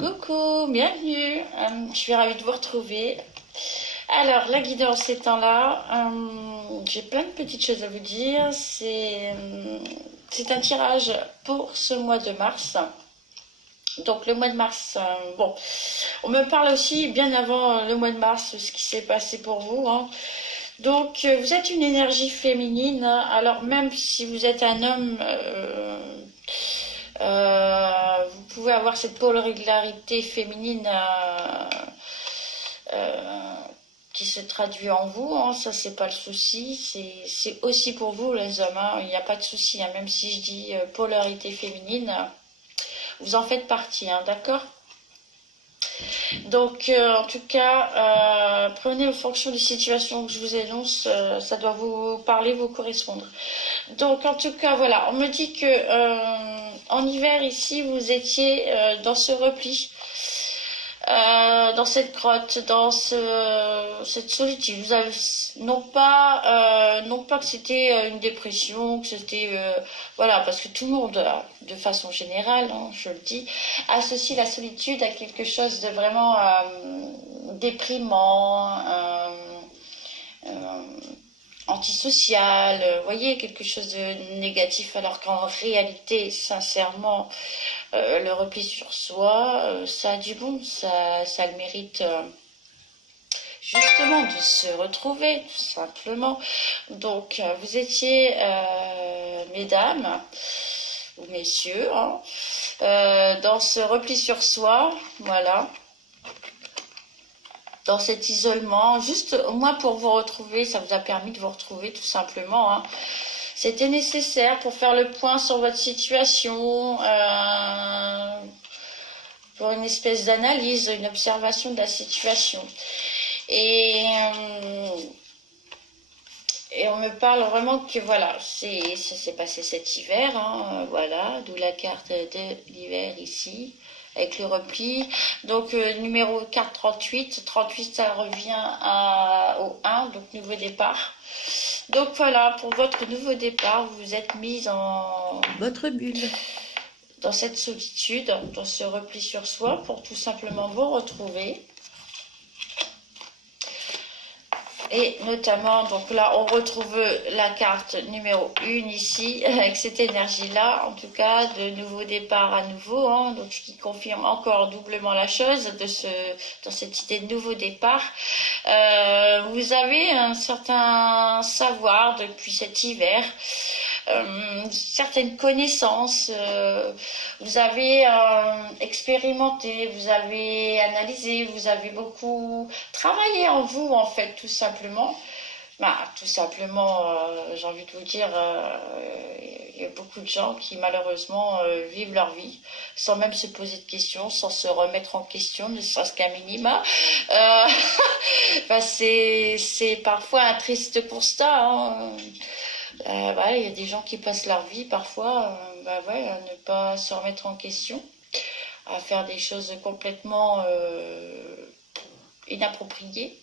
Coucou, bienvenue. Je suis ravie de vous retrouver. Alors, la guidance étant là, j'ai plein de petites choses à vous dire. C'est un tirage pour ce mois de mars. Donc, le mois de mars, bon, on me parle aussi bien avant le mois de mars, ce qui s'est passé pour vous, hein. Donc, vous êtes une énergie féminine. Alors, même si vous êtes un homme, vous pouvez avoir cette polarité féminine qui se traduit en vous, hein. Ça c'est pas le souci, c'est aussi pour vous les hommes, hein. Il n'y a pas de souci, hein. Même si je dis polarité féminine, vous en faites partie, hein, d'accord. Donc en tout cas, prenez en fonction des situations que je vous énonce, ça doit vous parler, vous correspondre. Donc en tout cas, voilà, on me dit que en hiver ici, vous étiez dans ce repli, dans cette grotte, dans cette solitude. Vous avez non pas que c'était une dépression, que c'était voilà, parce que tout le monde, de façon générale, hein, je le dis, associe la solitude à quelque chose de vraiment déprimant. Euh, Antisocial, vous voyez, quelque chose de négatif, alors qu'en réalité, sincèrement, le repli sur soi, ça a du bon, ça a le mérite justement de se retrouver, tout simplement. Donc, vous étiez, mesdames ou messieurs, hein, dans ce repli sur soi, voilà, dans cet isolement, juste au moins pour vous retrouver, ça vous a permis de vous retrouver tout simplement, hein. C'était nécessaire pour faire le point sur votre situation, pour une espèce d'analyse, une observation de la situation. Et, et on me parle vraiment que voilà, ça s'est passé cet hiver, hein, voilà, d'où la carte de l'hiver ici, avec le repli. Donc numéro carte 38, 38 ça revient au 1, donc nouveau départ. Donc voilà, pour votre nouveau départ, vous vous êtes mise en Votre bulle. dans cette solitude, dans ce repli sur soi, pour tout simplement vous retrouver. Et notamment, donc là, on retrouve la carte numéro 1 ici, avec cette énergie-là, en tout cas, de nouveau départ à nouveau, hein, donc ce qui confirme encore doublement la chose dans cette idée de nouveau départ. Vous avez un certain savoir depuis cet hiver, certaines connaissances, vous avez expérimenté, vous avez analysé, vous avez beaucoup travaillé en vous en fait, tout simplement. Bah, tout simplement, j'ai envie de vous dire, il y a beaucoup de gens qui malheureusement vivent leur vie sans même se poser de questions, sans se remettre en question, ne serait-ce qu'un minima. Bah, c'est parfois un triste constat, hein. Voilà, il y a des gens qui passent leur vie parfois bah ouais, à ne pas se remettre en question, à faire des choses complètement inappropriées.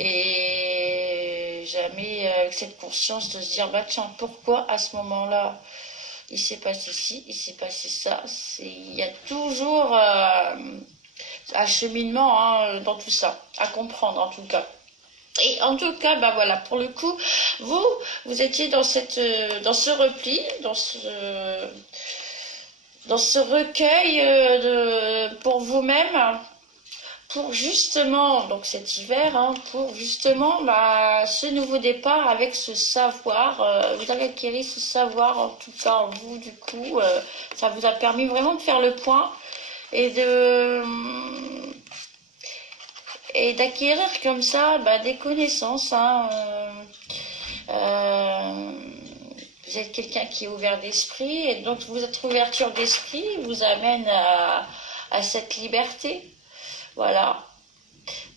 Et jamais avec cette conscience de se dire, bah tiens, pourquoi à ce moment-là, il s'est passé ci, il s'est passé ça. Il y a toujours un cheminement, hein, dans tout ça, à comprendre en tout cas. Et en tout cas, bah voilà, pour le coup, vous étiez dans dans ce repli, dans ce recueil pour vous-même, pour justement, donc cet hiver, hein, pour justement bah, ce nouveau départ avec ce savoir. Vous avez acquis ce savoir, en tout cas en vous, du coup, ça vous a permis vraiment de faire le point et d'acquérir comme ça bah, des connaissances, hein, vous êtes quelqu'un qui est ouvert d'esprit et donc votre ouverture d'esprit vous amène à cette liberté. Voilà.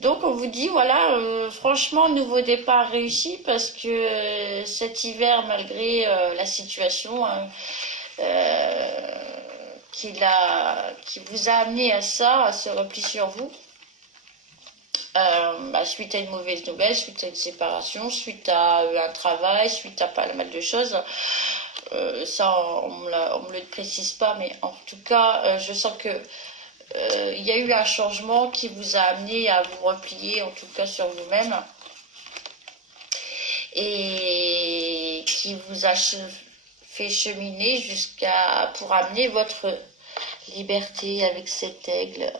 Donc on vous dit, voilà, franchement, nouveau départ réussi parce que cet hiver, malgré la situation hein, qui vous a amené à ça, à ce repli sur vous, bah, suite à une mauvaise nouvelle, suite à une séparation, suite à un travail, suite à pas mal de choses. Ça, on me le précise pas, mais en tout cas, je sens que il y a eu un changement qui vous a amené à vous replier, en tout cas sur vous-même, et qui vous a fait cheminer jusqu'à pour amener votre liberté avec cet aigle.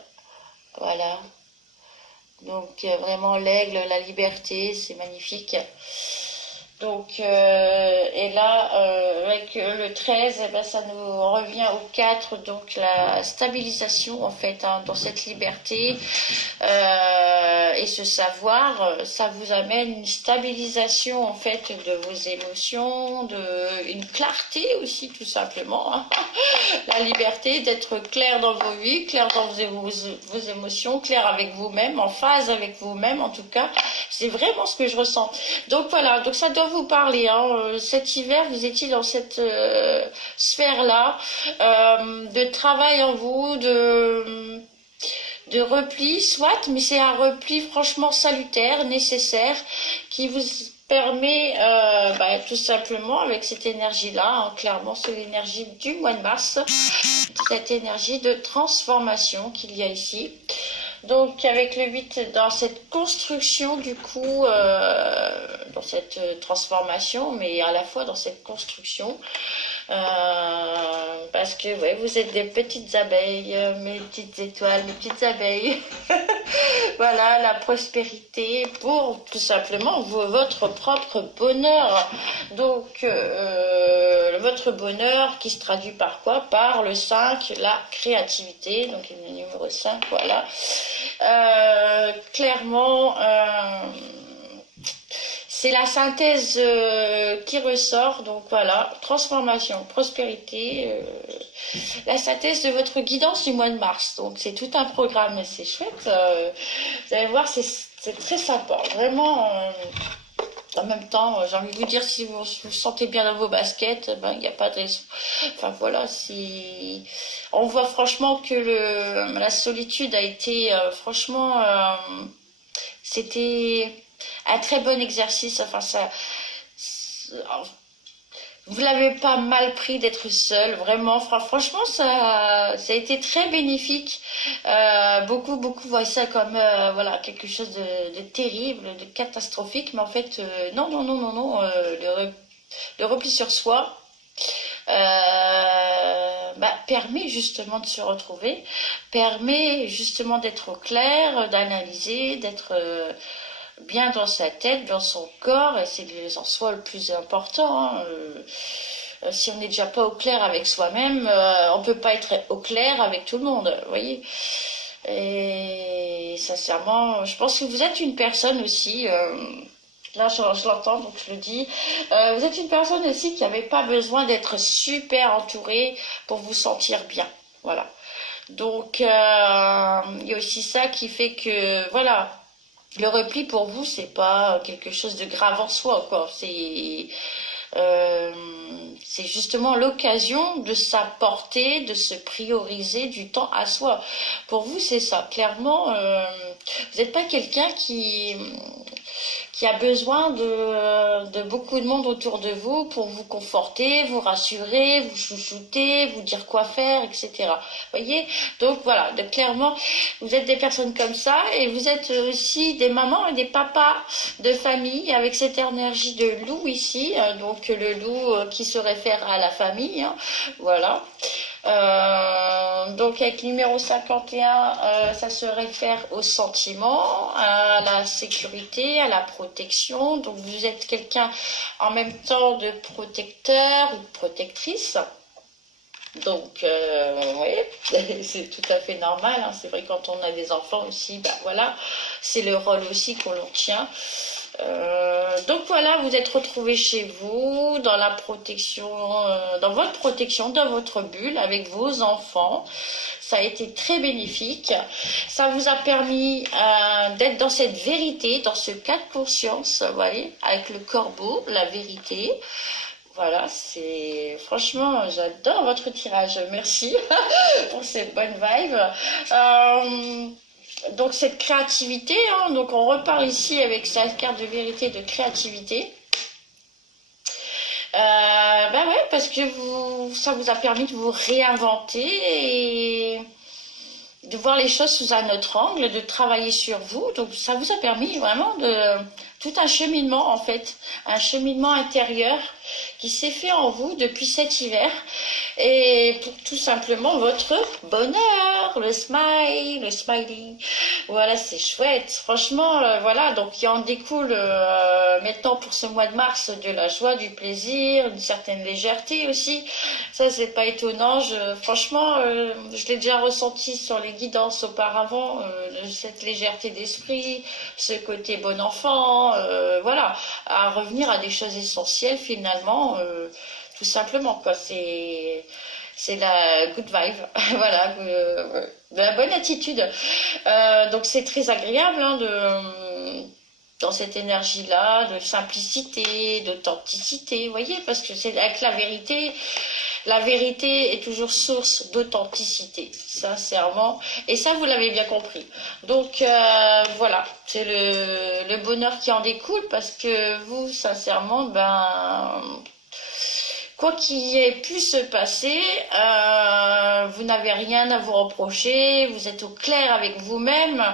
Voilà. Donc vraiment l'aigle, la liberté, c'est magnifique. Donc, et là, avec le 13, eh ben, ça nous revient au 4, donc la stabilisation en fait, hein, dans cette liberté et ce savoir, ça vous amène une stabilisation en fait de vos émotions, une clarté aussi tout simplement, hein. La liberté d'être clair dans vos vies, clair dans vos émotions, clair avec vous-même, en phase avec vous-même en tout cas, c'est vraiment ce que je ressens. Donc voilà, donc ça doit vous parler, hein. Cet hiver, vous étiez dans cette sphère-là, de travail en vous, de repli, soit, mais c'est un repli franchement salutaire, nécessaire, qui vous permet tout simplement avec cette énergie-là, hein, clairement c'est l'énergie du mois de mars, cette énergie de transformation qu'il y a ici. Donc avec le 8, dans cette construction du coup, dans cette transformation, mais à la fois dans cette construction, parce que ouais, vous êtes des petites abeilles, mes petites étoiles, mes petites abeilles. Voilà, la prospérité pour tout simplement votre propre bonheur. Donc, votre bonheur qui se traduit par quoi? Par le 5, la créativité. Donc, le numéro 5, voilà. Clairement, c'est la synthèse qui ressort. Donc, voilà, transformation, prospérité. La synthèse de votre guidance du mois de mars. Donc c'est tout un programme et c'est chouette. Vous allez voir, c'est très sympa. Vraiment, en même temps, j'ai envie de vous dire, si vous vous sentez bien dans vos baskets, ben il n'y a pas de raison. Enfin voilà, si on voit franchement que la solitude a été franchement, c'était un très bon exercice. Enfin ça. Vous l'avez pas mal pris d'être seul, vraiment. Franchement, ça a été très bénéfique. Beaucoup voient ça comme voilà quelque chose de terrible, de catastrophique, mais en fait, non. Le repli sur soi permet justement de se retrouver, permet justement d'être au clair, d'analyser, d'être bien dans sa tête, dans son corps, et c'est en soi le plus important, hein. Si on n'est déjà pas au clair avec soi-même, on peut pas être au clair avec tout le monde, vous voyez. Et sincèrement, je pense que vous êtes une personne aussi, là je l'entends donc je le dis, vous êtes une personne aussi qui n'avait pas besoin d'être super entourée pour vous sentir bien, voilà. Donc il y a aussi ça qui fait que, voilà, le repli pour vous, c'est pas quelque chose de grave en soi, quoi. C'est justement l'occasion de s'apporter, de se prioriser du temps à soi. Pour vous, c'est ça. Clairement, vous n'êtes pas quelqu'un qui a besoin de beaucoup de monde autour de vous pour vous conforter, vous rassurer, vous chouchouter, vous dire quoi faire, etc. Voyez? Donc voilà, clairement, vous êtes des personnes comme ça et vous êtes aussi des mamans et des papas de famille avec cette énergie de loup ici, donc le loup qui se réfère à la famille, hein, voilà. Donc avec le numéro 51, ça se réfère au sentiment, à la sécurité, à la protection. Donc vous êtes quelqu'un en même temps de protecteur ou de protectrice. Donc, oui, c'est tout à fait normal, hein. C'est vrai quand on a des enfants aussi, bah voilà, c'est le rôle aussi qu'on leur tient. Donc voilà, vous êtes retrouvés chez vous, dans la protection, dans votre protection, dans votre bulle, avec vos enfants. Ça a été très bénéfique. Ça vous a permis d'être dans cette vérité, dans ce cas de conscience, vous voyez, avec le corbeau, la vérité. Voilà, c'est franchement, j'adore votre tirage. Merci pour cette bonne vibe. Donc cette créativité, hein, donc on repart ici avec sa carte de vérité de créativité. Ouais, parce que ça vous a permis de vous réinventer et de voir les choses sous un autre angle, de travailler sur vous. Donc ça vous a permis vraiment de tout un cheminement en fait, un cheminement intérieur qui s'est fait en vous depuis cet hiver et pour tout simplement votre bonheur, le smiley. Voilà, c'est chouette. Franchement, voilà, donc il en découle maintenant pour ce mois de mars de la joie, du plaisir, une certaine légèreté aussi. Ça, c'est pas étonnant. Franchement, je l'ai déjà ressenti sur les guidances auparavant, cette légèreté d'esprit, ce côté bon enfant, voilà, à revenir à des choses essentielles finalement, tout simplement quoi. C'est la good vibe, voilà, de la bonne attitude. Donc c'est très agréable hein, dans cette énergie-là, de simplicité, d'authenticité, vous voyez, parce que c'est avec la vérité est toujours source d'authenticité, sincèrement, et ça vous l'avez bien compris. Donc voilà, c'est le bonheur qui en découle, parce que vous, sincèrement, ben quoi qu'il ait pu se passer, vous n'avez rien à vous reprocher, vous êtes au clair avec vous-même,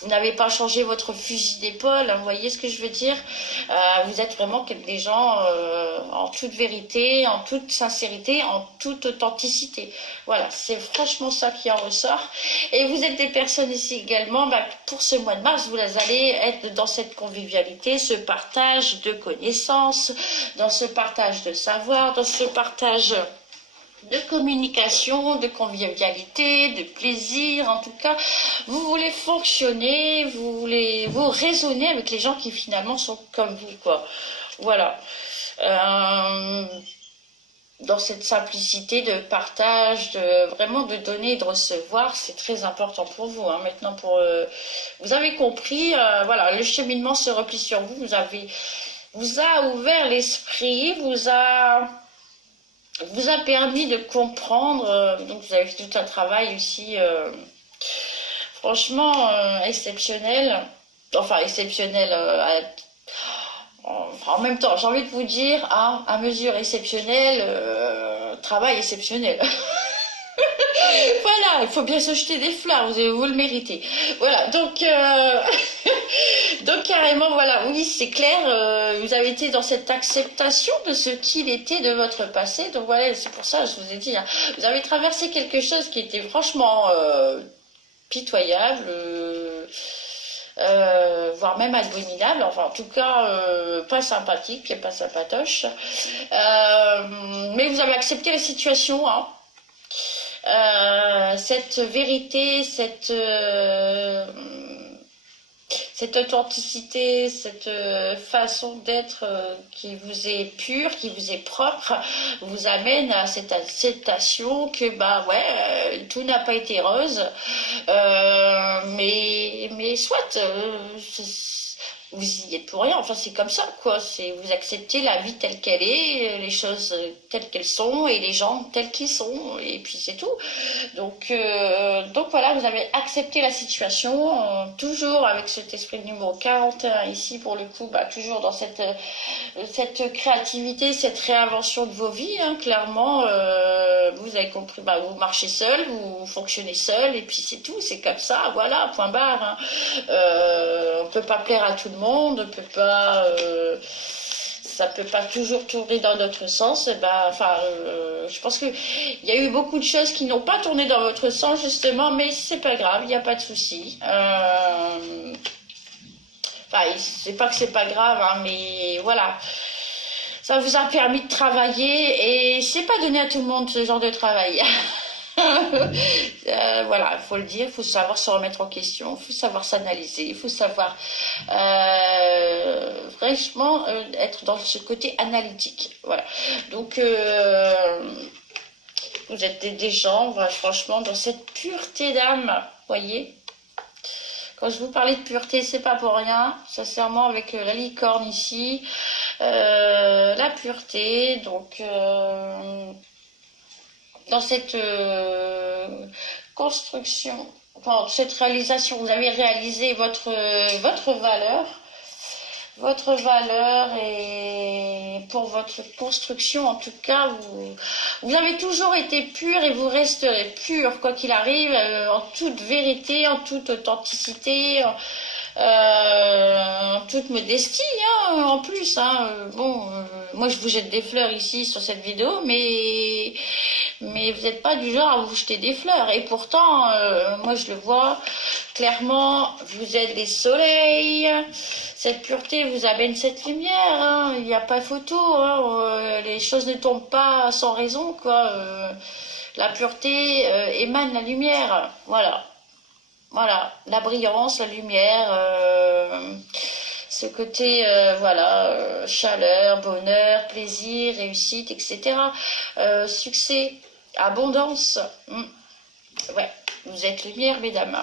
vous n'avez pas changé votre fusil d'épaule, hein, vous voyez ce que je veux dire. Vous êtes vraiment des gens en toute vérité, en toute sincérité, en toute authenticité. Voilà, c'est franchement ça qui en ressort. Et vous êtes des personnes ici également, bah, pour ce mois de mars, vous allez être dans cette convivialité, ce partage de connaissances, dans ce partage de savoir, dans ce partage de communication, de convivialité, de plaisir, en tout cas, vous voulez fonctionner, vous raisonner avec les gens qui finalement sont comme vous, quoi. Voilà. Dans cette simplicité de partage, vraiment de donner et de recevoir, c'est très important pour vous. Hein. Maintenant, vous avez compris, voilà, le cheminement se replie sur vous, vous a ouvert l'esprit, vous a permis de comprendre, donc vous avez fait tout un travail aussi, franchement, exceptionnel, enfin exceptionnel, en même temps, j'ai envie de vous dire, à mesure exceptionnelle, travail exceptionnel. Voilà, il faut bien se jeter des fleurs, vous le méritez. Voilà, donc, donc carrément, voilà, oui, c'est clair, vous avez été dans cette acceptation de ce qu'il était de votre passé. Donc voilà, c'est pour ça que je vous ai dit, hein, vous avez traversé quelque chose qui était franchement pitoyable, voire même abominable, enfin en tout cas pas sympathique et pas sympatoche. Mais vous avez accepté la situation, hein. Cette vérité, cette authenticité, cette façon d'être qui vous est pure, qui vous est propre, vous amène à cette acceptation que bah ouais, tout n'a pas été rose, mais soit vous y êtes pour rien, enfin c'est comme ça quoi, c'est vous acceptez la vie telle qu'elle est, les choses telles qu'elles sont et les gens tels qu'ils sont et puis c'est tout. Donc voilà, vous avez accepté la situation, toujours avec cet esprit de numéro 41 ici pour le coup, bah, toujours dans cette créativité, cette réinvention de vos vies, hein, clairement, vous avez compris, bah, vous marchez seul, vous fonctionnez seul et puis c'est tout, c'est comme ça, voilà, point barre. Hein. On peut pas plaire à tout le monde, on peut pas, ça peut pas toujours tourner dans notre sens. Et ben, enfin, je pense que il y a eu beaucoup de choses qui n'ont pas tourné dans votre sens justement, mais c'est pas grave, il n'y a pas de souci. Enfin, c'est pas que c'est pas grave, hein, mais voilà. Ça vous a permis de travailler et c'est pas donné à tout le monde ce genre de travail. Voilà, il faut le dire, il faut savoir se remettre en question, il faut savoir s'analyser, il faut savoir vraiment être dans ce côté analytique. Voilà. Donc vous êtes des gens, voilà, franchement, dans cette pureté d'âme, voyez. Quand je vous parlais de pureté, c'est pas pour rien, sincèrement, avec la licorne ici, la pureté, donc dans cette construction, enfin, cette réalisation, vous avez réalisé votre valeur, votre valeur et pour votre construction, en tout cas, vous avez toujours été pur et vous resterez pur, quoi qu'il arrive, en toute vérité, en toute authenticité, en toute modestie, hein, en plus. Hein, bon, moi je vous jette des fleurs ici sur cette vidéo, mais vous n'êtes pas du genre à vous jeter des fleurs. Et pourtant, moi je le vois clairement, vous êtes des soleils. Cette pureté vous amène cette lumière. Hein. Il n'y a pas photo. Hein. Les choses ne tombent pas sans raison, quoi. La pureté émane la lumière. Voilà. Voilà. La brillance, la lumière. Ce côté, voilà, chaleur, bonheur, plaisir, réussite, etc. Succès, abondance. Ouais, vous êtes lumière, mesdames.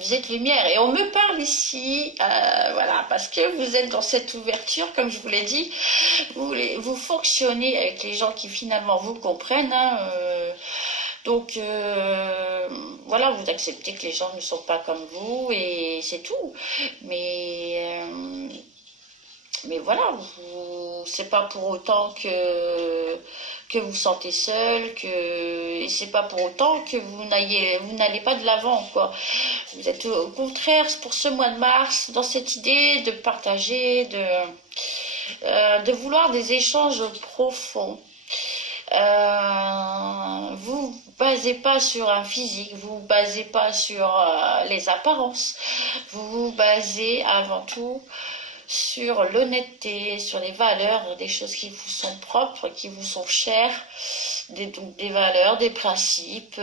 Vous êtes lumière. Et on me parle ici, voilà, parce que vous êtes dans cette ouverture, comme je vous l'ai dit. Vous fonctionnez avec les gens qui finalement vous comprennent. Hein, donc, voilà, vous acceptez que les gens ne sont pas comme vous et c'est tout. Mais voilà, c'est pas pour autant que vous sentez seul, et c'est pas pour autant que vous n'allez pas de l'avant, quoi. Vous êtes au contraire pour ce mois de mars dans cette idée de partager, de vouloir des échanges profonds. Vous vous basez pas sur un physique, vous vous basez pas sur les apparences, vous vous basez avant tout sur l'honnêteté, sur les valeurs, des choses qui vous sont propres, qui vous sont chères, des valeurs, des principes,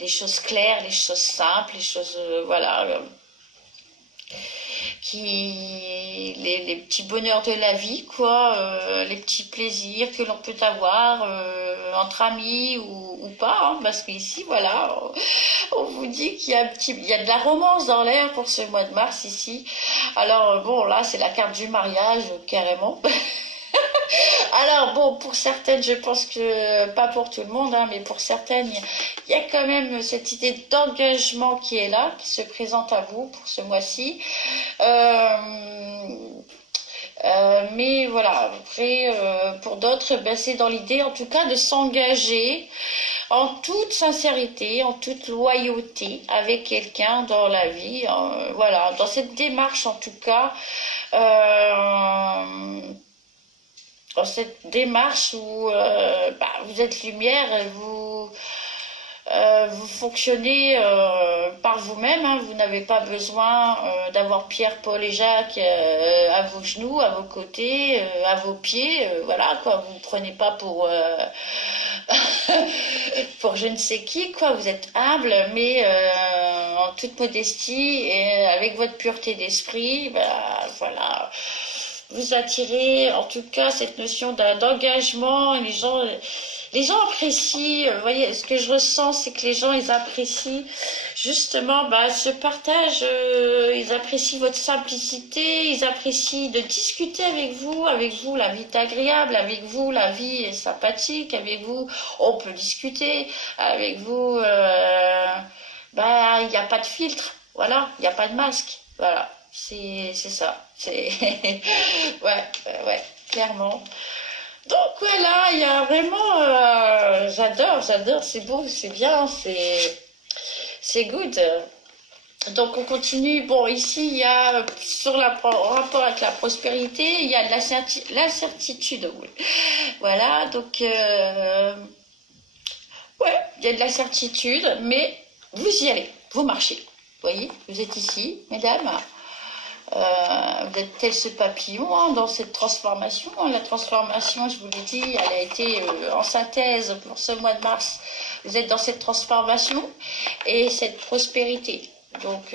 les choses claires, les choses simples, les choses, voilà, les petits bonheurs de la vie, quoi, les petits plaisirs que l'on peut avoir entre amis ou pas, hein, parce qu'ici, voilà, on vous dit qu'il y a de la romance dans l'air pour ce mois de mars ici. Alors bon, là, c'est la carte du mariage, carrément. Alors bon, pour certaines, je pense que pas pour tout le monde, hein, mais pour certaines, il y a quand même cette idée d'engagement qui est là, qui se présente à vous pour ce mois-ci. Mais voilà, après, pour d'autres, ben, c'est dans l'idée, en tout cas, de s'engager en toute sincérité, en toute loyauté avec quelqu'un dans la vie. Voilà, dans cette démarche, en tout cas, dans cette démarche où bah, vous êtes lumière, et vous fonctionnez par vous-même, hein, vous n'avez pas besoin d'avoir Pierre, Paul et Jacques à vos genoux, à vos côtés, à vos pieds, voilà quoi, vous ne prenez pas pour pour je ne sais qui, quoi, vous êtes humble, mais en toute modestie et avec votre pureté d'esprit, bah, voilà, vous attirez en tout cas cette notion d'engagement, et les gens apprécient, vous voyez, ce que je ressens, c'est que les gens, ils apprécient justement bah, ce partage, ils apprécient votre simplicité, ils apprécient de discuter avec vous la vie est agréable, avec vous, la vie est sympathique, avec vous, on peut discuter, avec vous, bah, il n'y a pas de filtre, voilà, il n'y a pas de masque, voilà, c'est ça, c'est, ouais, clairement. Donc voilà, il y a vraiment, j'adore, c'est beau, c'est bien, c'est good. Donc on continue. Bon, ici il y a en rapport avec la prospérité, il y a de l'incertitude. Oui. Voilà, donc ouais, il y a de l'incertitude, mais vous y allez, vous marchez. Vous voyez, vous êtes ici, mesdames. Vous êtes tel ce papillon hein, dans cette transformation. La transformation, je vous l'ai dit, elle a été en synthèse pour ce mois de mars. Vous êtes dans cette transformation et cette prospérité. Donc,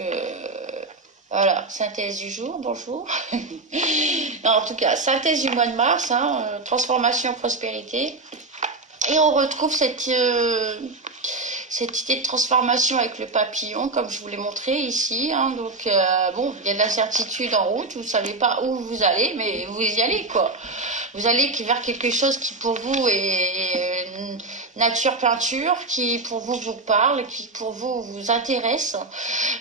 voilà, synthèse du jour, bonjour. Non, en tout cas, synthèse du mois de mars, hein, transformation, prospérité. Et on retrouve cette idée de transformation avec le papillon, comme je vous l'ai montré ici. Hein, donc, bon, il y a de l'incertitude en route, vous ne savez pas où vous allez, mais vous y allez, quoi. Vous allez vers quelque chose qui, pour vous, nature peinture qui pour vous vous parle, qui pour vous vous intéresse.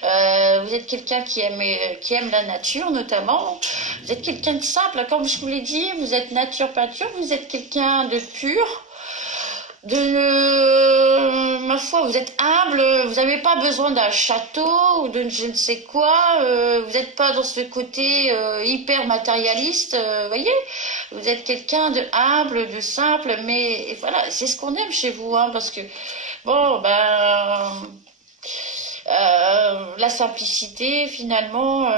Vous êtes quelqu'un qui aime la nature notamment. Vous êtes quelqu'un de simple, comme je vous l'ai dit, vous êtes nature peinture, vous êtes quelqu'un de pur. Ma foi, vous êtes humble, vous n'avez pas besoin d'un château ou de je ne sais quoi, vous n'êtes pas dans ce côté hyper matérialiste, voyez, vous êtes quelqu'un de humble, de simple, mais voilà, c'est ce qu'on aime chez vous, hein, parce que, bon, ben, la simplicité, finalement,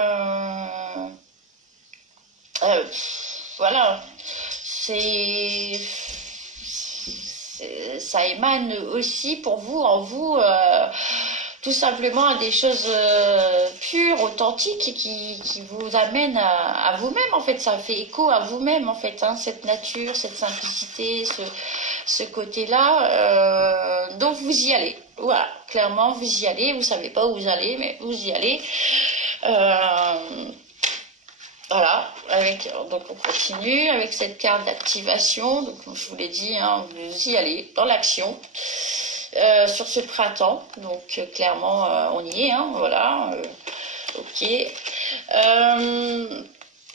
voilà, c'est ça émane aussi pour vous, en vous, tout simplement des choses pures, authentiques, qui vous amènent à vous-même, en fait. Ça fait écho à vous-même, en fait, hein, cette nature, cette simplicité, ce côté-là. Donc vous y allez, voilà, clairement, vous y allez. Vous savez pas où vous allez, mais vous y allez. Voilà, donc on continue avec cette carte d'activation. Donc, comme je vous l'ai dit, hein, vous y allez dans l'action sur ce printemps. Donc, clairement, on y est, hein, voilà. Ok.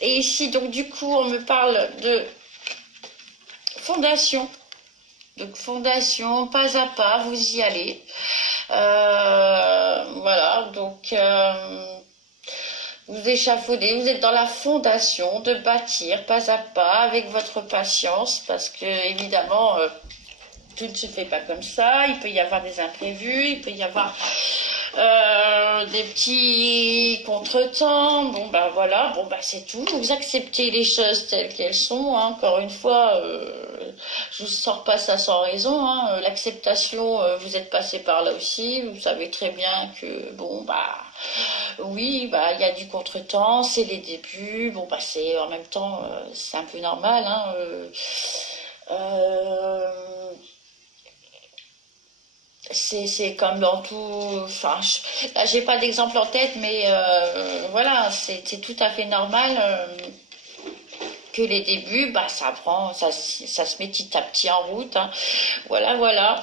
Et ici, donc, du coup, on me parle de fondation. Donc, fondation, pas à pas, vous y allez. Voilà, donc... vous échafaudez, vous êtes dans la fondation de bâtir pas à pas avec votre patience parce que évidemment tout ne se fait pas comme ça, il peut y avoir des imprévus, il peut y avoir des petits contretemps, bon ben voilà, bon ben c'est tout, vous acceptez les choses telles qu'elles sont, hein. Encore une fois, je vous sors pas ça sans raison, hein. L'acceptation, vous êtes passé par là aussi, vous savez très bien que bon bah oui, bah il y a du contretemps, c'est les débuts, bon bah c'est en même temps c'est un peu normal, hein, c'est comme dans tout, enfin là j'ai pas d'exemple en tête, mais voilà, c'est tout à fait normal que les débuts, bah ça prend, ça se met petit à petit en route, hein. Voilà, voilà.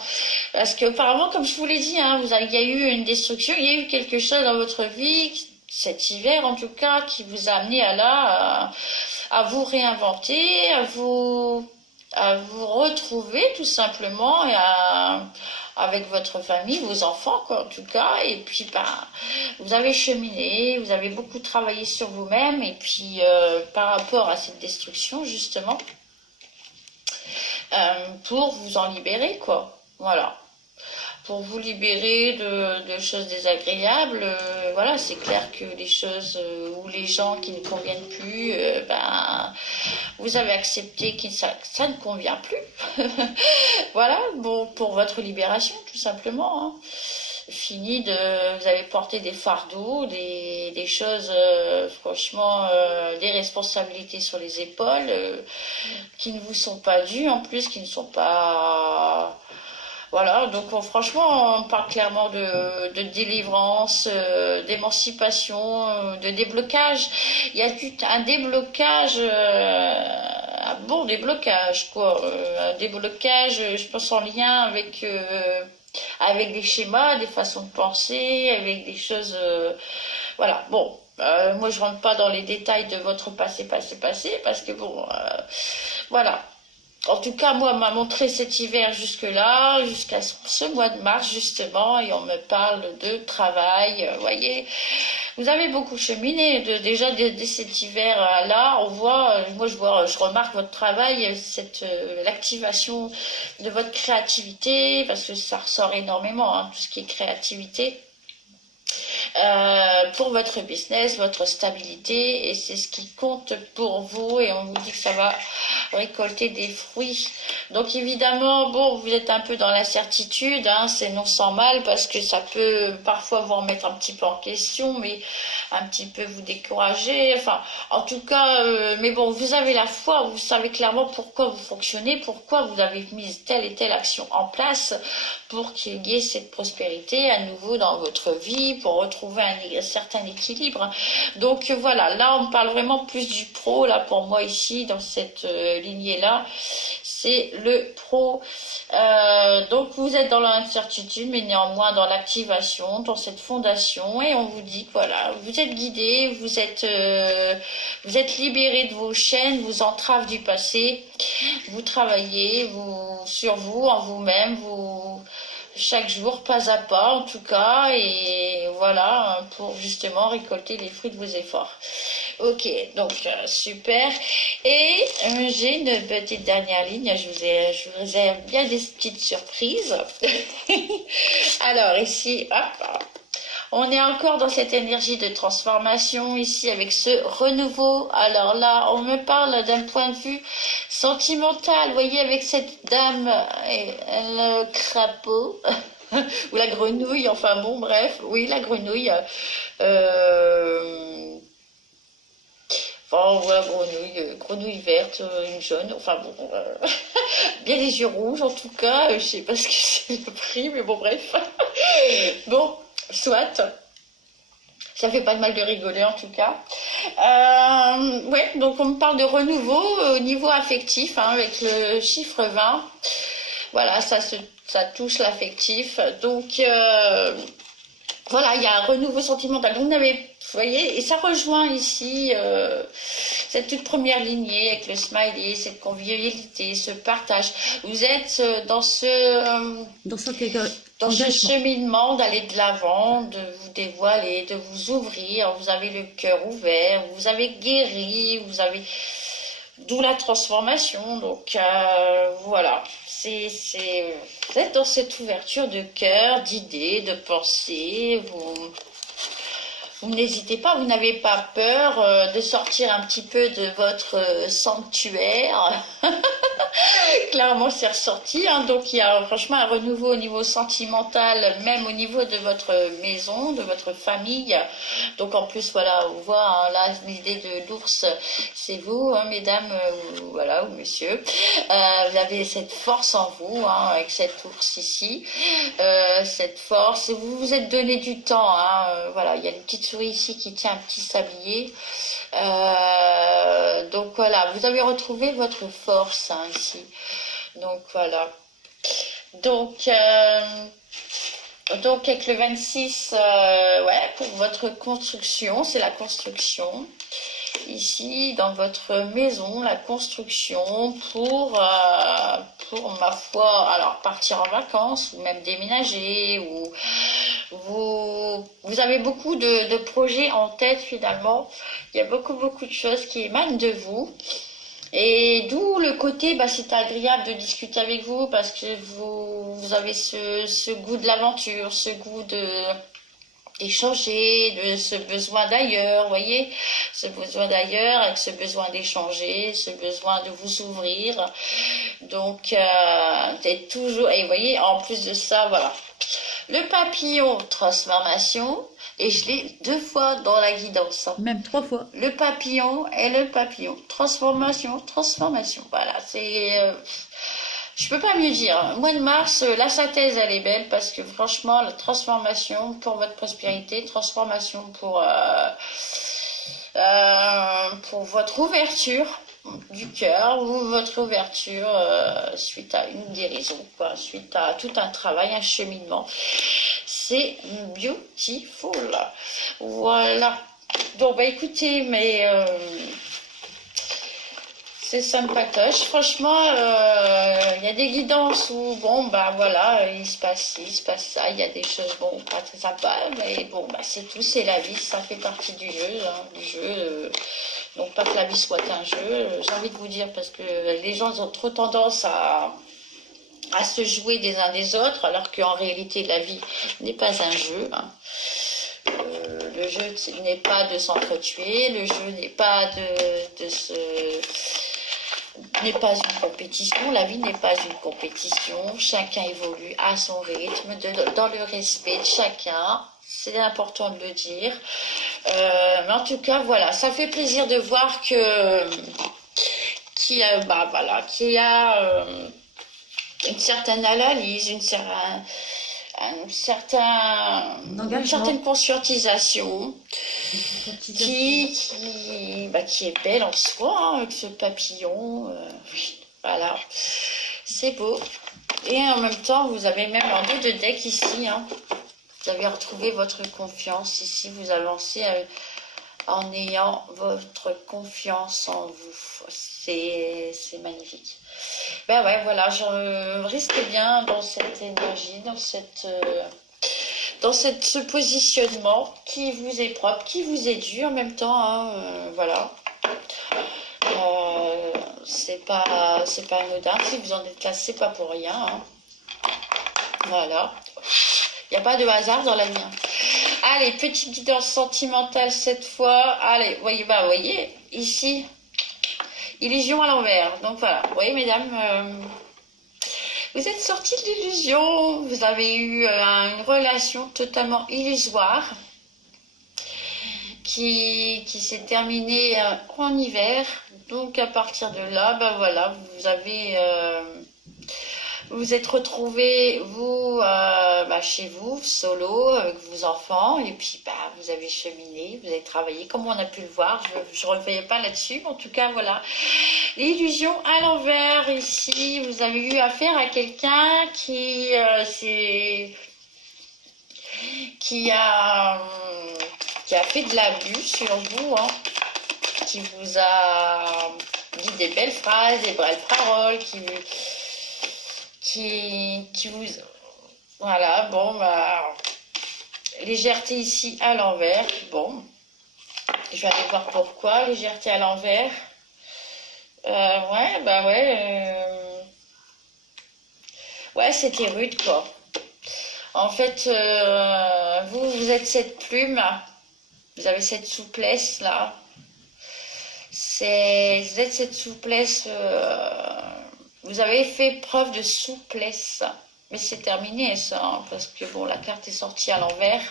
Parce que apparemment, comme je vous l'ai dit, hein, il y a eu une destruction, il y a eu quelque chose dans votre vie, cet hiver en tout cas, qui vous a amené à vous réinventer, à vous retrouver tout simplement et avec votre famille, vos enfants quoi, en tout cas, et puis bah, vous avez cheminé, vous avez beaucoup travaillé sur vous-même, et puis par rapport à cette destruction justement, pour vous en libérer quoi, voilà. Pour vous libérer de choses désagréables, voilà, c'est clair que les choses ou les gens qui ne conviennent plus, ben, vous avez accepté que ça ne convient plus. Voilà, bon, pour votre libération, tout simplement, hein. Fini vous avez porté des fardeaux, des choses, franchement, des responsabilités sur les épaules, qui ne vous sont pas dues, en plus, qui ne sont pas... Voilà, donc franchement, on parle clairement de délivrance, d'émancipation, de déblocage. Il y a eu un déblocage, un bon déblocage, quoi. Un déblocage, je pense, en lien avec des schémas, des façons de penser, avec des choses... voilà, bon. Moi, je rentre pas dans les détails de votre passé, parce que bon, voilà. En tout cas, moi, on m'a montré cet hiver jusque-là, jusqu'à ce mois de mars, justement, et on me parle de travail, vous voyez. Vous avez beaucoup cheminé, déjà dès cet hiver-là, on voit, moi je remarque votre travail, l'activation de votre créativité, parce que ça ressort énormément, hein, tout ce qui est créativité. Pour votre business, votre stabilité, et c'est ce qui compte pour vous, et on vous dit que ça va récolter des fruits. Donc évidemment, bon, vous êtes un peu dans l'incertitude, hein, c'est non sans mal, parce que ça peut parfois vous remettre un petit peu en question, mais un petit peu vous décourager, enfin, en tout cas, mais bon, vous avez la foi, vous savez clairement pourquoi vous fonctionnez, pourquoi vous avez mis telle et telle action en place, pour qu'il y ait cette prospérité à nouveau dans votre vie, pour retrouver un certain équilibre. Donc voilà, là on parle vraiment plus du pro, là pour moi ici, dans cette lignée-là, c'est le pro. Donc vous êtes dans l'incertitude, mais néanmoins dans l'activation, dans cette fondation, et on vous dit que voilà, vous êtes guidé, vous êtes libéré de vos chaînes, vos entraves du passé, vous travaillez sur vous, en vous-même, chaque jour, pas à pas en tout cas, et voilà, pour justement récolter les fruits de vos efforts. Ok, donc super. Et j'ai une petite dernière ligne, je vous réserve bien des petites surprises. Alors ici, hop, on est encore dans cette énergie de transformation ici avec ce renouveau. Alors là, on me parle d'un point de vue sentimental. Vous voyez, avec cette dame et le crapaud ou la grenouille. Enfin bon, bref, oui, la grenouille. Enfin, on voit grenouille verte, une jaune. Enfin bon, bien les yeux rouges en tout cas. Je sais pas ce que c'est le prix, mais bon, bref. Bon, soit. Ça fait pas de mal de rigoler en tout cas. Ouais, donc on me parle de renouveau au niveau affectif, hein, avec le chiffre 20. Voilà, ça touche l'affectif. Donc voilà, il y a un renouveau sentimental. Donc vous voyez, et ça rejoint ici cette toute première lignée avec le smiley, cette convivialité, ce partage. Vous êtes dans ce cheminement d'aller de l'avant, de vous dévoiler, de vous ouvrir. Vous avez le cœur ouvert, vous avez guéri, d'où la transformation. Donc voilà, vous êtes dans cette ouverture de cœur, d'idées, de pensées. Vous n'hésitez pas, vous n'avez pas peur de sortir un petit peu de votre sanctuaire. Clairement, c'est ressorti. Hein. Donc, il y a franchement un renouveau au niveau sentimental, même au niveau de votre maison, de votre famille. Donc, en plus, voilà, on voit hein, là l'idée de l'ours, c'est vous, hein, mesdames, voilà, ou messieurs. Vous avez cette force en vous, hein, avec cet ours ici. Cette force, et vous vous êtes donné du temps. Hein, voilà, il y a une petite souris ici qui tient un petit sablier. Donc voilà, vous avez retrouvé votre force hein, ici. Donc voilà. Donc avec le 26, ouais, pour votre construction, c'est la construction. Ici, dans votre maison, la construction pour ma foi, alors partir en vacances ou même déménager ou vous avez beaucoup de projets en tête finalement. Il y a beaucoup de choses qui émanent de vous. Et d'où le côté, bah, c'est agréable de discuter avec vous parce que vous avez ce goût de l'aventure, ce goût d'échanger, de ce besoin d'ailleurs, vous voyez, ce besoin d'ailleurs avec ce besoin d'échanger, ce besoin de vous ouvrir. Donc, d'être toujours, et vous voyez, en plus de ça, voilà. Le papillon, transformation, et je l'ai 2 fois dans la guidance. Même 3 fois. Le papillon et le papillon. Transformation. Voilà, c'est... je peux pas mieux dire. Mois de mars, la synthèse, elle est belle parce que franchement, la transformation pour votre prospérité, transformation pour votre ouverture du cœur ou votre ouverture suite à une guérison, quoi, suite à tout un travail, un cheminement. C'est beautiful. Voilà. Donc, bah écoutez, mais c'est sympatoche. Franchement, il y a des guidances où, bon, bah voilà, il se passe ça, il y a des choses, bon, pas très sympas, mais bon, bah c'est tout, c'est la vie, ça fait partie du jeu, hein, donc pas que la vie soit un jeu, j'ai envie de vous dire, parce que les gens ont trop tendance à se jouer des uns des autres, alors qu'en réalité, la vie n'est pas un jeu, hein. Le jeu n'est pas de s'entretuer, le jeu n'est pas n'est pas une compétition, la vie n'est pas une compétition, chacun évolue à son rythme, dans le respect de chacun, c'est important de le dire. Mais en tout cas, voilà, ça fait plaisir de voir qu'il y a une certaine analyse, une certaine conscientisation qui est belle en soi, hein, avec ce papillon. Voilà, c'est beau. Et en même temps, vous avez même en dos de deck ici. Hein. Vous avez retrouvé votre confiance ici. Vous avancez en ayant votre confiance en vous. C'est magnifique. Ben ouais, voilà, je risque bien dans cette énergie, dans ce positionnement qui vous est propre, qui vous est dû en même temps. Hein, voilà. Euh, c'est pas anodin. Si vous en êtes là, c'est pas pour rien. Hein. Voilà. Il n'y a pas de hasard dans la vie. Hein. Allez, petite guidance sentimentale cette fois. Allez, voyez, bah, voyez, ici, illusion à l'envers. Donc voilà, vous voyez, mesdames, vous êtes sortis de l'illusion. Vous avez eu une relation totalement illusoire qui s'est terminée en hiver. Donc à partir de là, bah voilà, vous avez... vous êtes retrouvés, vous, chez vous, solo, avec vos enfants, et puis vous avez cheminé, vous avez travaillé, comme on a pu le voir, je ne revenais pas là-dessus, mais en tout cas, voilà. L'illusion à l'envers, ici, vous avez eu affaire à quelqu'un qui a fait de l'abus sur vous, hein, qui vous a dit des belles phrases, des belles paroles, qui vous... Voilà, bon, légèreté ici à l'envers. Bon, je vais aller voir pourquoi. Légèreté à l'envers. Ouais, ouais, c'était rude, quoi. En fait, vous êtes cette plume. Vous avez cette souplesse, là. Vous êtes cette souplesse... vous avez fait preuve de souplesse. Mais c'est terminé ça, hein, parce que bon, la carte est sortie à l'envers.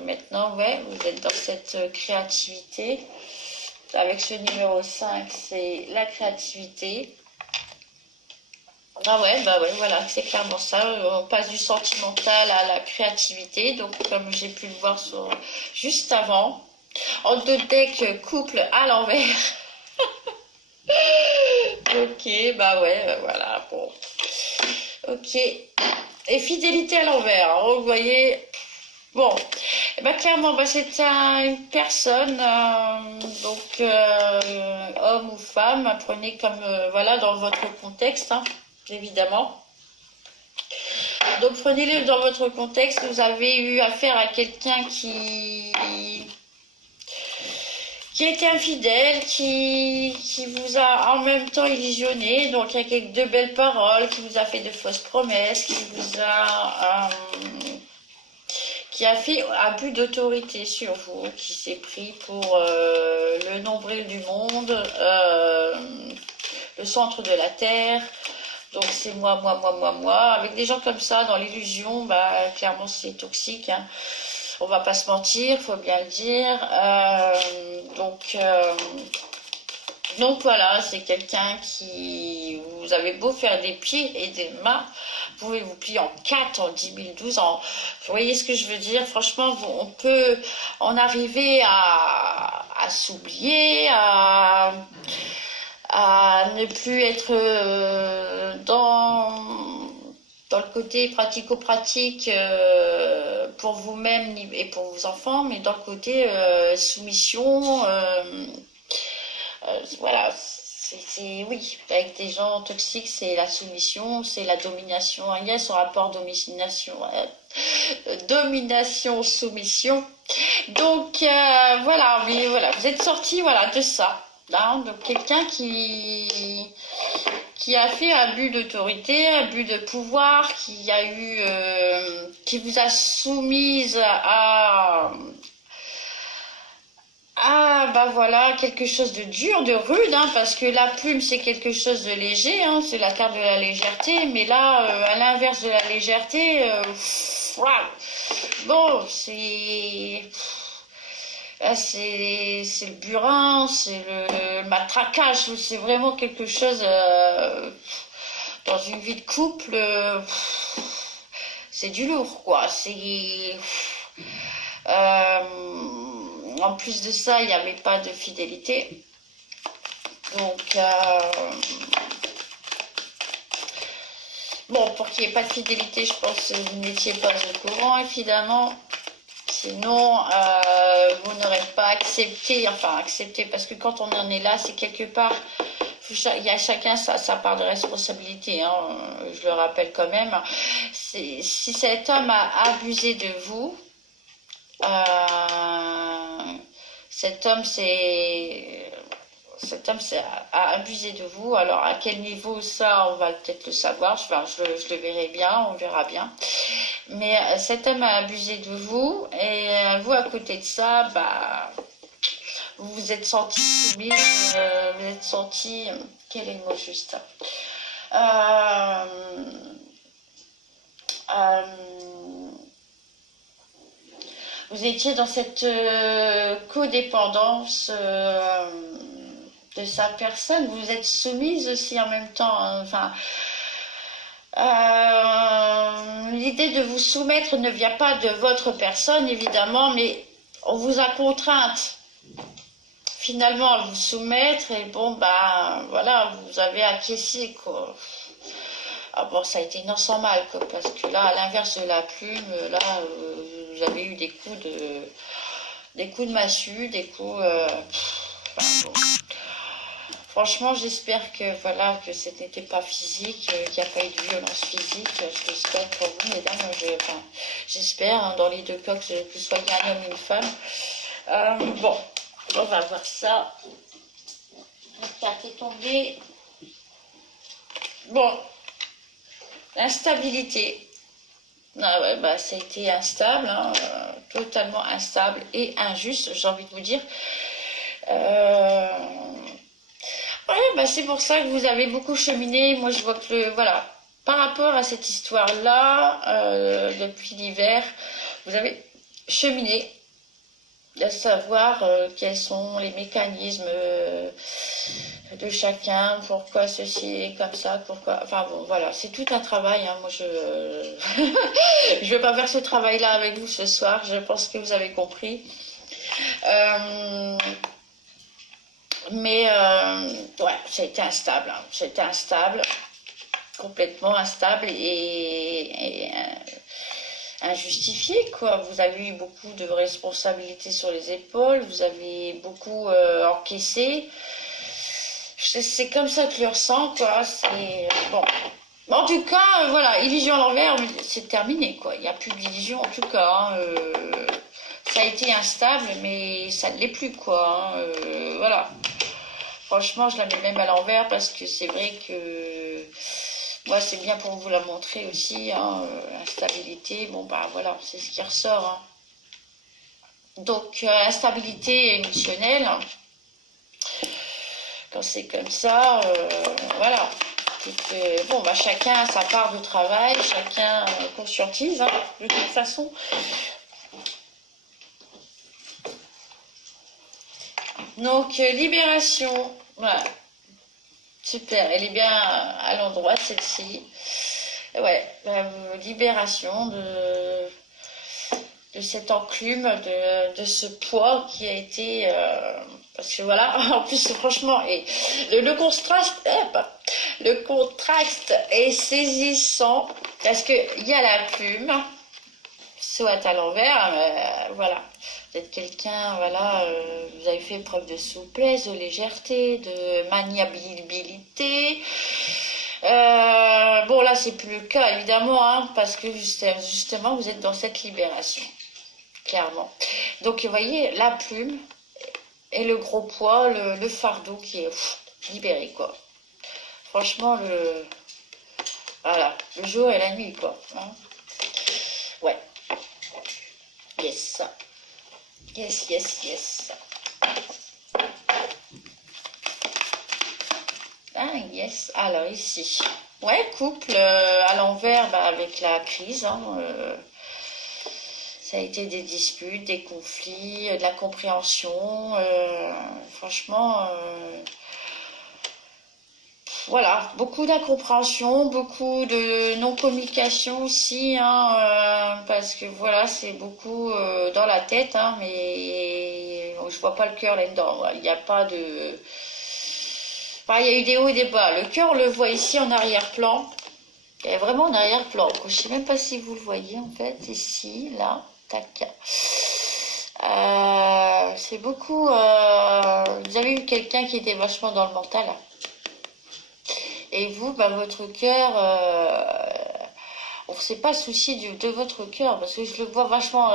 Maintenant, ouais, vous êtes dans cette créativité. Avec ce numéro 5, c'est la créativité. Ah ouais, voilà, c'est clairement ça. On passe du sentimental à la créativité. Donc, comme j'ai pu le voir juste avant. En deux decks, couple à l'envers. Ok, voilà, bon. Ok. Et fidélité à l'envers, hein, vous voyez. Bon, clairement, c'est une personne, homme ou femme, prenez comme, voilà, dans votre contexte, hein, évidemment. Donc, prenez-le dans votre contexte, vous avez eu affaire à quelqu'un qui a été infidèle, qui vous a en même temps illusionné, donc avec de belles paroles, qui vous a fait de fausses promesses, qui a fait abus d'autorité sur vous, qui s'est pris pour le nombril du monde, le centre de la terre. Donc c'est moi. Avec des gens comme ça, dans l'illusion, clairement c'est toxique. Hein. On va pas se mentir, faut bien le dire. Donc voilà, c'est quelqu'un qui... Vous avez beau faire des pieds et des mains, vous pouvez vous plier en 4, en 10 000, 12 ans. Vous voyez ce que je veux dire? Franchement, on peut en arriver à s'oublier, à ne plus être dans le côté pratico-pratique pour vous-même et pour vos enfants, mais dans le côté soumission... voilà, oui, avec des gens toxiques, c'est la soumission, c'est la domination. Il y a ce rapport domination-soumission. Donc voilà, mais voilà, vous êtes sortis voilà, de ça. Hein, donc quelqu'un qui a fait abus d'autorité, abus de pouvoir, qui vous a soumise à voilà, quelque chose de dur, de rude, hein, parce que la plume c'est quelque chose de léger, hein, c'est la carte de la légèreté, mais là, à l'inverse de la légèreté, bon, c'est le burin, c'est le matraquage, c'est vraiment quelque chose dans une vie de couple, c'est du lourd, quoi, c'est... en plus de ça, il n'y avait pas de fidélité. Donc, bon, pour qu'il n'y ait pas de fidélité, je pense que vous n'étiez pas au courant, évidemment. Sinon, vous n'aurez pas accepté, enfin accepté, parce que quand on en est là, c'est quelque part, il y a chacun sa part de responsabilité, hein, je le rappelle quand même. Si cet homme a abusé de vous, cet homme a abusé de vous. Alors à quel niveau ça, on va peut-être le savoir, je le verrai bien, on verra bien. Mais cet homme a abusé de vous et vous à côté de ça, bah, vous vous êtes senti soumis, vous êtes senti, quel est le mot juste, euh, euh, vous étiez dans cette codépendance de sa personne, vous êtes soumise aussi en même temps, hein, enfin, l'idée de vous soumettre ne vient pas de votre personne, évidemment, mais on vous a contrainte finalement à vous soumettre et bon, bah voilà, vous avez acquiescé, quoi. Ah bon, ça a été non sans mal, quoi, parce que là, à l'inverse de la plume, là, vous avez eu des coups de massue, des coups... enfin, bon. Franchement, j'espère que voilà, que ce n'était pas physique, qu'il n'y a pas eu de violence physique. Je le souhaite pour vous, mesdames. Enfin, j'espère, hein, dans les deux cas, que vous soyez un homme ou une femme. Bon, on va voir ça. La carte est tombée. Bon, l'instabilité. Ah ouais, bah, ça a été instable, hein, totalement instable et injuste, j'ai envie de vous dire. Ouais, bah c'est pour ça que vous avez beaucoup cheminé. Moi, je vois que, voilà, par rapport à cette histoire-là, depuis l'hiver, vous avez cheminé à savoir quels sont les mécanismes de chacun, pourquoi ceci est comme ça, pourquoi... Enfin bon, voilà, c'est tout un travail. Hein. Moi, je je vais pas faire ce travail-là avec vous ce soir. Je pense que vous avez compris. Mais ouais, ça a été instable. Hein. Ça a été instable, complètement instable et injustifié, quoi. Vous avez eu beaucoup de responsabilités sur les épaules, vous avez beaucoup encaissé. C'est comme ça que je le ressens, quoi. C'est bon. En tout cas, voilà, illusion à l'envers, c'est terminé, quoi. Il n'y a plus d'illusion, en tout cas. Hein. Ça a été instable, mais ça ne l'est plus, quoi. Hein. Voilà. Franchement, je la mets même à l'envers parce que c'est vrai que moi, c'est bien pour vous la montrer aussi. Hein, instabilité, bon, bah voilà, c'est ce qui ressort. Hein. Donc, instabilité émotionnelle, hein. Quand c'est comme ça, voilà. Bon, bah, chacun a sa part de travail, chacun conscientise, hein, de toute façon. Donc, libération, voilà. Super, elle est bien à l'endroit, celle-ci. Ouais, libération de cette enclume, de ce poids qui a été... parce que voilà, en plus, franchement, et le contraste est saisissant, parce qu'il y a la plume, soit à l'envers, voilà. Vous êtes quelqu'un, voilà, vous avez fait preuve de souplesse, de légèreté, de maniabilité. Bon, là, c'est plus le cas, évidemment, hein, parce que justement, vous êtes dans cette libération, clairement. Donc, vous voyez, la plume et le gros poids, le fardeau qui est libéré, quoi. Franchement, voilà, le jour et la nuit, quoi. Hein. Ouais. Yes. Yes, yes, yes. Ah, yes. Alors, ici. Ouais, couple à l'envers, bah, avec la crise. Hein, ça a été des disputes, des conflits, de la compréhension. Franchement, voilà, beaucoup d'incompréhension, beaucoup de non-communication aussi, hein, parce que voilà, c'est beaucoup dans la tête, hein, mais je vois pas le cœur là-dedans. Il n'y a pas de... Enfin, il y a eu des hauts et des bas. Le cœur, on le voit ici en arrière-plan. Il est vraiment en arrière-plan. Je ne sais même pas si vous le voyez en fait. Ici, là, tac. C'est beaucoup... vous avez eu quelqu'un qui était vachement dans le mental. Et vous, bah, votre cœur... on ne s'est pas souci de votre cœur. Parce que je le vois vachement...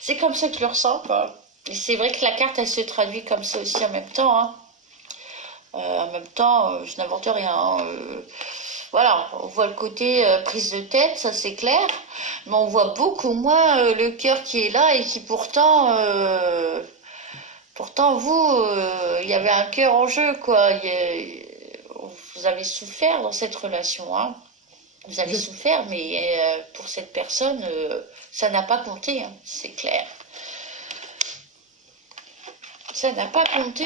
c'est comme ça que je le ressens, quoi. Et c'est vrai que la carte, elle se traduit comme ça aussi en même temps. Hein. En même temps, je n'invente rien. Hein. Voilà, on voit le côté prise de tête, ça c'est clair. Mais on voit beaucoup moins le cœur qui est là et qui pourtant... pourtant, vous, il y avait un cœur en jeu, quoi. Vous avez souffert dans cette relation, hein. Vous avez souffert, mais pour cette personne, ça n'a pas compté, hein, c'est clair. Ça n'a pas compté.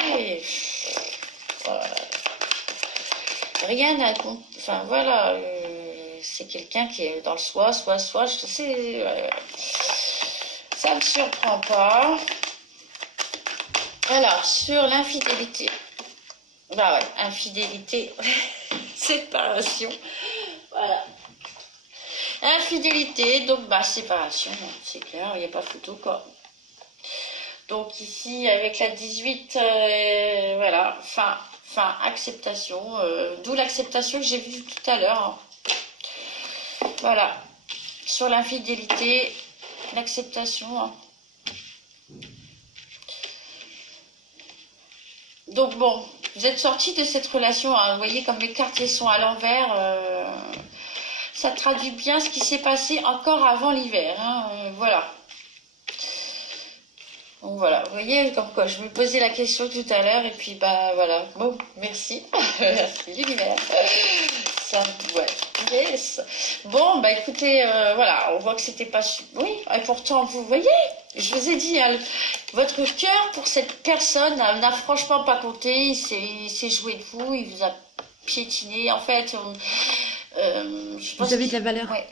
Rien n'a compté. Enfin, voilà. C'est quelqu'un qui est dans le soi. Je sais. Ça ne me surprend pas. Alors, sur l'infidélité. Bah ouais, infidélité, séparation. Voilà. Infidélité, donc bah séparation, c'est clair, il n'y a pas photo quoi. Donc ici, avec la 18, voilà, fin, acceptation, d'où l'acceptation que j'ai vue tout à l'heure. Hein. Voilà, sur l'infidélité, l'acceptation. Hein. Donc bon, vous êtes sorti de cette relation, hein. Vous voyez comme les cartes sont à l'envers, ça traduit bien ce qui s'est passé encore avant l'hiver, hein, voilà. Donc voilà, vous voyez comme quoi, je me posais la question tout à l'heure et puis bah voilà, bon, merci, merci l'univers. Ça, ouais, yes. Bon, bah écoutez, voilà, on voit que c'était pas... Oui, et pourtant, vous voyez, je vous ai dit, hein, votre cœur pour cette personne n'a franchement pas compté, il s'est joué de vous, il vous a piétiné, en fait, je pense Vous avez de la valeur. ouais.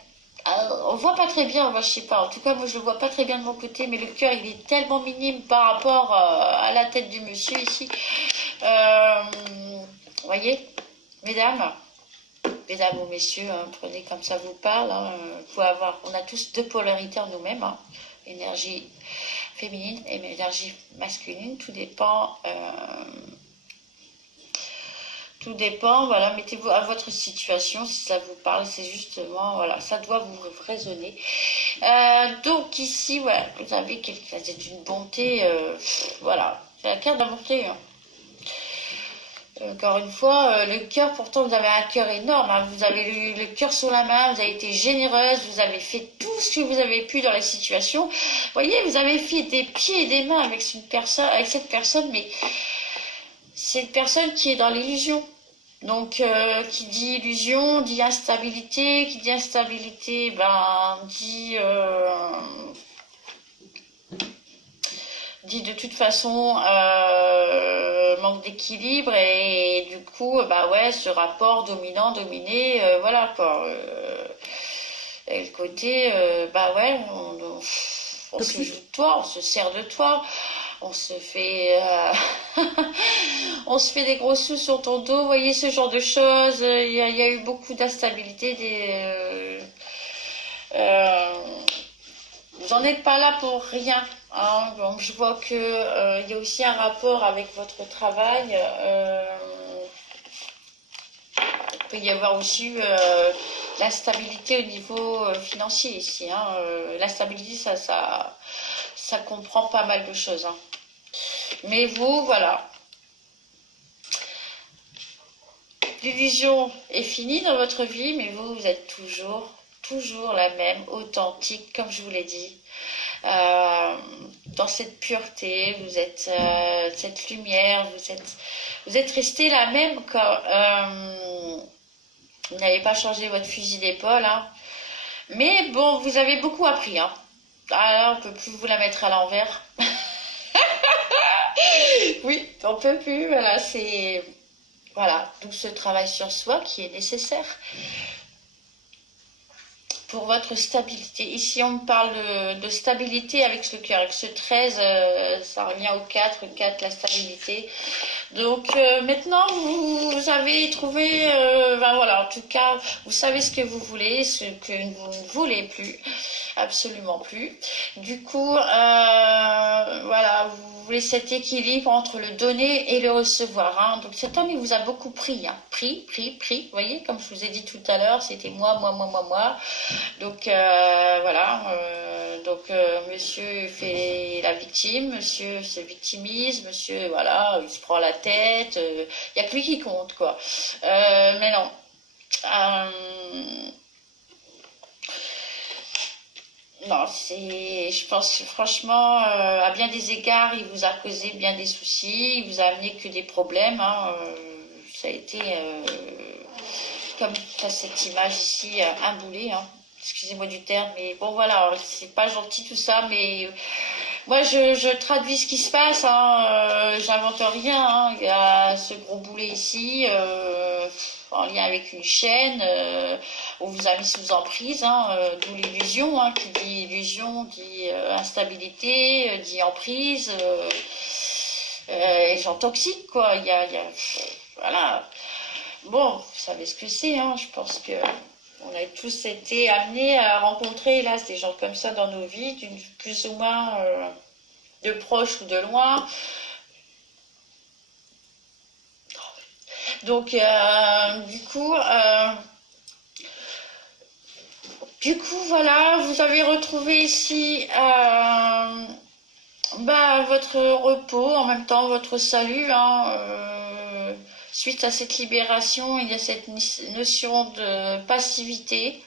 On voit pas très bien, moi je sais pas, en tout cas moi je le vois pas très bien de mon côté, mais le cœur il est tellement minime par rapport à la tête du monsieur ici. Vous voyez, mesdames ou messieurs, hein, prenez comme ça vous parle, hein, on a tous deux polarités en nous-mêmes, hein, énergie féminine et énergie masculine, tout dépend... tout dépend, voilà, mettez-vous à votre situation, si ça vous parle, c'est justement, voilà, ça doit vous résonner. Donc ici, voilà, vous avez quelqu'un, c'est une bonté, voilà, c'est la carte de la bonté. Hein. Encore une fois, le cœur, pourtant vous avez un cœur énorme, hein, vous avez le cœur sur la main, vous avez été généreuse, vous avez fait tout ce que vous avez pu dans la situation. Vous voyez, vous avez fait des pieds et des mains avec cette personne, mais... c'est une personne qui est dans l'illusion. Donc, qui dit illusion, dit instabilité. Qui dit instabilité, ben, dit de toute façon manque d'équilibre. Et du coup, bah ouais, ce rapport dominant-dominé, voilà quoi. Et le côté, bah ouais, on se joue de toi, on se sert de toi. On se fait on se fait des gros sous sur ton dos, vous voyez ce genre de choses. Il y a eu beaucoup d'instabilité. Vous n'en êtes pas là pour rien. Hein. Donc je vois que il y a aussi un rapport avec votre travail. Il peut y avoir aussi l'instabilité au niveau financier ici. Hein. L'instabilité, ça comprend pas mal de choses. Hein. Mais vous, voilà. L'illusion est finie dans votre vie, mais vous êtes toujours la même, authentique, comme je vous l'ai dit. Dans cette pureté, vous êtes cette lumière, vous êtes resté la même quand vous n'avez pas changé votre fusil d'épaule. Hein. Mais bon, vous avez beaucoup appris. Hein. Alors, on ne peut plus vous la mettre à l'envers. Oui, on peut plus, voilà, c'est... Voilà, donc ce travail sur soi qui est nécessaire pour votre stabilité. Ici, on me parle de stabilité avec le cœur. Avec ce 13, ça revient au 4, la stabilité. Donc maintenant, vous avez trouvé, ben voilà, en tout cas, vous savez ce que vous voulez, ce que vous ne voulez plus, absolument plus. Du coup, voilà, vous voulez cet équilibre entre le donner et le recevoir. Hein. Donc cet homme, il vous a beaucoup pris, hein. Pris. Vous voyez, comme je vous ai dit tout à l'heure, c'était moi. Donc voilà, monsieur fait la victime, monsieur se victimise, monsieur voilà, il se prend la tête, il n'y a que lui qui compte quoi. Mais non. Euh, non, je pense que franchement, à bien des égards, il vous a causé bien des soucis, il vous a amené que des problèmes. Hein, ça a été comme cette image ici, un boulet. Hein. Excusez-moi du terme, mais bon voilà, c'est pas gentil tout ça, mais moi je traduis ce qui se passe, hein, j'invente rien, hein. Il y a ce gros boulet ici, en lien avec une chaîne, on vous a mis sous emprise, hein, d'où l'illusion, hein, qui dit illusion, dit instabilité, dit emprise, et gens toxiques quoi, voilà. Bon, vous savez ce que c'est, hein, je pense que on a tous été amenés à rencontrer, hélas, des gens comme ça dans nos vies, plus ou moins de proches ou de loin. Donc, du coup, voilà, vous avez retrouvé ici votre repos, en même temps votre salut. Hein, suite à cette libération, il y a cette notion de passivité,